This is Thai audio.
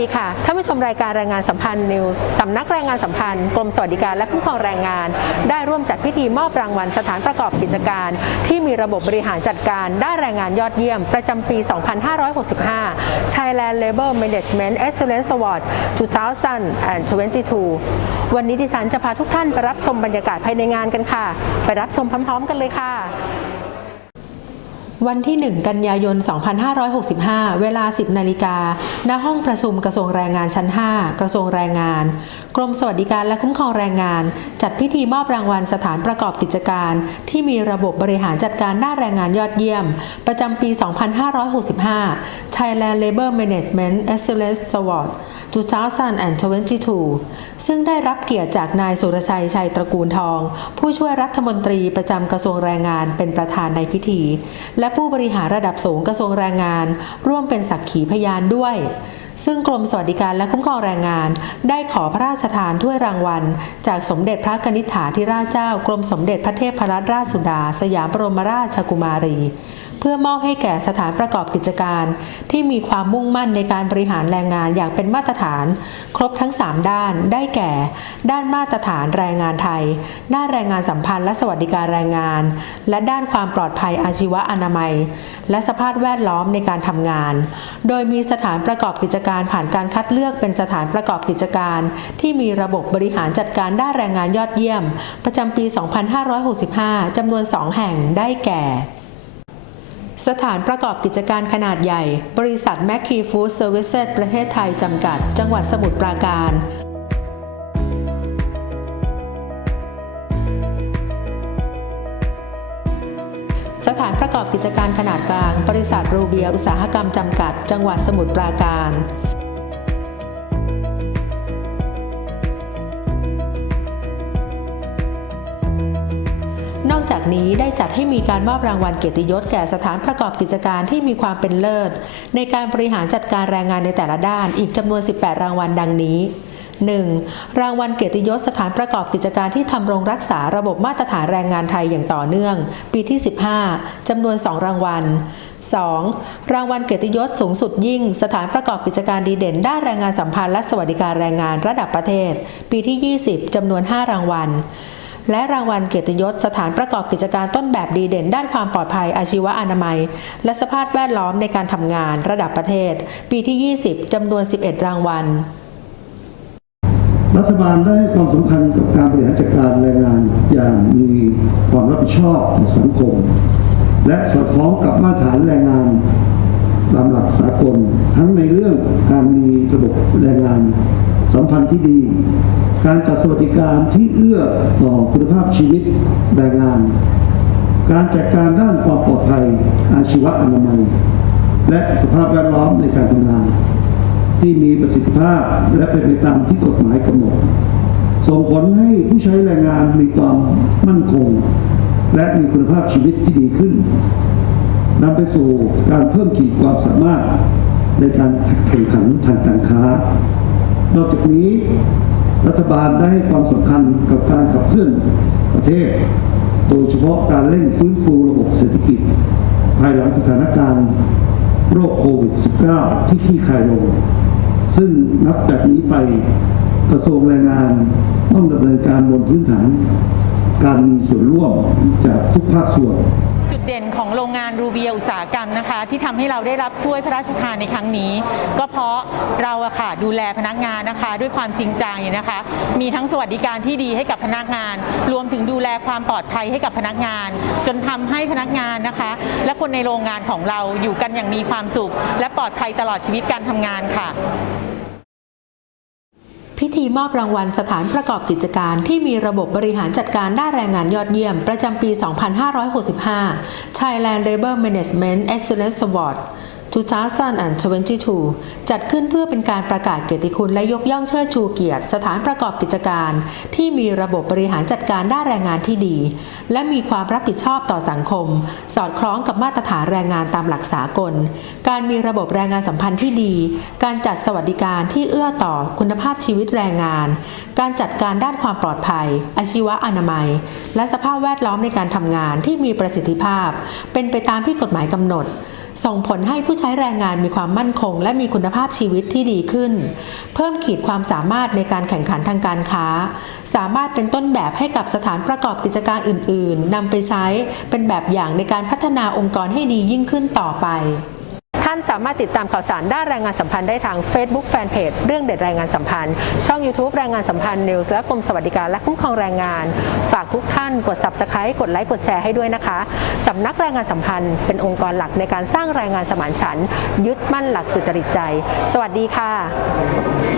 ดีค่ะท่านผู้ชมรายการแรงงานสัมพันธ์นิวส์สำนักแรงงานสัมพันธ์กรมสวัสดิการและคุ้มครองแรงงาน ได้ร่วมจัดพิธีมอบรางวัลสถานประกอบกิจการ ที่มีระบบบริหารจัดการด้านแรงงานยอดเยี่ยม ประจำปี 2565 Thailand Labor Management Excellence Award 2022 วันนี้ดิฉันจะพาทุกท่านไปรับชมบรรยากาศภายในงานกันค่ะ ไปรับชมพร้อม ๆ กันเลยค่ะ วันที่ 1 กันยายน 2565 เวลา 10 นาฬิกา ณ ห้องประชุมกระทรวงแรงงานชั้น 5 กระทรวงแรงงาน กรมสวัสดิการและคุ้มครองแรงงาน จัดพิธีมอบรางวัลสถานประกอบกิจการ ที่มีระบบบริหารจัดการด้านแรงงานยอดเยี่ยม ประจำปี 2565 Thailand Labor Management Excellence Award 2022 ซึ่งได้รับเกียรติจากนายสุรชัยชัยตระกูลทอง ผู้ช่วยรัฐมนตรีประจำกระทรวงแรงงานเป็นประธานในพิธี และผู้บริหารระดับสูงกระทรวงแรงงาน ร่วมเป็นสักขีพยานด้วย ซึ่งกรมสวัสดิการและคุ้มครองแรงงาน ได้ขอพระราชทานถ้วยรางวัล จากสมเด็จพระกนิษฐาธิราชเจ้า กรมสมเด็จพระเทพรัตนราชสุดา สยามบรมราชกุมารี พื่อมอบให้แก่สถานประกอบกิจการ ที่มีความมุ่งมั่นในการบริหารแรงงานอย่างเป็นมาตรฐาน ครบทั้ง 3 ด้านได้แก่ ด้านมาตรฐานแรงงานไทย ด้านแรงงานสัมพันธ์และสวัสดิการแรงงาน และด้านความปลอดภัยอาชีวะอนามัย และสภาพแวดล้อมในการทำงาน โดยมีสถานประกอบกิจการผ่านการคัดเลือกเป็นสถานประกอบกิจการ ที่มีระบบบริหารจัดการด้านแรงงานยอดเยี่ยม ประจำปี 2565 จำนวน 2 แห่งได้แก่ สถานประกอบกิจการขนาดใหญ่ บริษัทแมคคีฟู้ดเซอร์วิสเซประเทศไทยจำกัด จังหวัดสมุทรปราการสถานประกอบกิจการขนาดกลาง บริษัทรูเบียอุตสาหกรรมจำกัด จังหวัดสมุทรปราการ จากนี้ได้จัดให้มีการมอบรางวัลเกียรติยศแก่สถานประกอบกิจการที่มีความเป็นเลิศ ในการบริหารจัดการแรงงานในแต่ละด้านอีกจำนวน 18 รางวัลดังนี้ 1. รางวัลเกียรติยศสถานประกอบกิจการที่ทำรงรักษาระบบมาตรฐานแรงงานไทยอย่างต่อเนื่อง ปีที่ 15จำนวน 2 รางวัล 2. รางวัลเกียรติยศสูงสุดยิ่ง สถานประกอบกิจการดีเด่น ด้านแรงงานสัมพันธ์และสวัสดิการแรงงานระดับประเทศ ปีที่ 20จำนวน 5 รางวัล และรางวัลเกียรติยศสถานประกอบกิจการต้นแบบดีเด่นด้านความปลอดภัยอาชีวะอนามัย และสภาพแวดล้อมในการทำงานระดับประเทศ ปีที่ 20จำนวน 11 รางวัล รัฐบาลได้ให้ความสำคัญกับการบริหารจัดการแรงงานอย่างมีความรับผิดชอบต่อสังคม และสอดคล้องกับมาตรฐานแรงงานตามหลักสากลทั้งในเรื่องการมีระบบแรงงาน สัมพันธ์ที่ดี การจัดสวัสดิการที่เอื้อต่อคุณภาพชีวิตแรงงาน การจัดการด้านความปลอดภัย อาชีวะอนามัย และสภาพแวดล้อมในการทำงาน ที่มีประสิทธิภาพและเป็นไปตามที่กฎหมายกำหนด ส่งผลให้ผู้ใช้แรงงานมีความมั่นคง และมีคุณภาพชีวิตที่ดีขึ้นนำไปสู่การเพิ่มขีดความสามารถในการแข่งขันทางการค้า นอกจากนี้รัฐบาลได้ให้ความสำคัญกับการขับเคลื่อนประเทศ โดยเฉพาะการเร่งฟื้นฟูระบบเศรษฐกิจ ภายหลังสถานการณ์โรคโควิด -19 ที่คลี่คลายลง ซึ่งนับจากนี้ไปกระทรวงแรงงานต้องดำเนินการบนพื้นฐาน การมีส่วนร่วมจากทุกภาคส่วน รงงานรูเบียอุตสาหกรรมนะคะ ที่ทำให้เราได้รับถ้วยพระราชทานในครั้งนี้ ก็เพราะเราอะค่ะดูแลพนักงานนะคะ ด้วยความจริงจังนะคะ มีทั้งสวัสดิการที่ดีให้กับพนักงาน รวมถึงดูแลความปลอดภัยให้กับพนักงาน จนทำให้พนักงานนะคะ และคนในโรงงานของเราอยู่กันอย่างมีความสุข และปลอดภัยตลอดชีวิตการทำงานค่ะ พิธีมอบรางวัลสถานประกอบกิจการที่มีระบบบริหารจัดการด้านแรงงานยอดเยี่ยมประจำปี 2565 Thailand Labor Management Excellence Award 2022 จัดขึ้นเพื่อเป็นการประกาศเกียรติคุณและยกย่องเชิดชูเกียรติ สถานประกอบกิจการ ที่มีระบบบริหารจัดการด้านแรงงานที่ดี และมีความรับผิดชอบต่อสังคม สอดคล้องกับมาตรฐานแรงงานตามหลักสากล การมีระบบแรงงานสัมพันธ์ที่ดี การจัดสวัสดิการที่เอื้อต่อคุณภาพชีวิตแรงงาน การจัดการด้านความปลอดภัย อาชีวะอนามัย และสภาพแวดล้อมในการทำงานที่มีประสิทธิภาพ เป็นไปตามที่กฎหมายกำหนด ส่งผลให้ผู้ใช้แรงงานมีความมั่นคง และมีคุณภาพชีวิตที่ดีขึ้น เพิ่มขีดความสามารถในการแข่งขันทางการค้า สามารถเป็นต้นแบบให้กับสถานประกอบกิจการอื่น ๆนำไปใช้เป็นแบบอย่างในการพัฒนาองค์กรให้ดียิ่งขึ้นต่อไปานสามารถติดตามข่าวสารด้านแรงงานสัมพันธ์ได้ทาง Facebook Fanpage เรื่องเด็ดแรงงานสัมพันธ์ ช่อง YouTube แรงงานสัมพันธ์ News และกรมสวัสดิการและคุ้มครองแรงงาน ฝากทุกท่านกด Subscribe กดไลค์กดแชร์ให้ด้วยนะคะสำนักแรงงานสัมพันธ์เป็นองค์กรหลักในการสร้างแรงงานสมานฉันยึดมั่นหลักสุจริตใจ สวัสดีค่ะ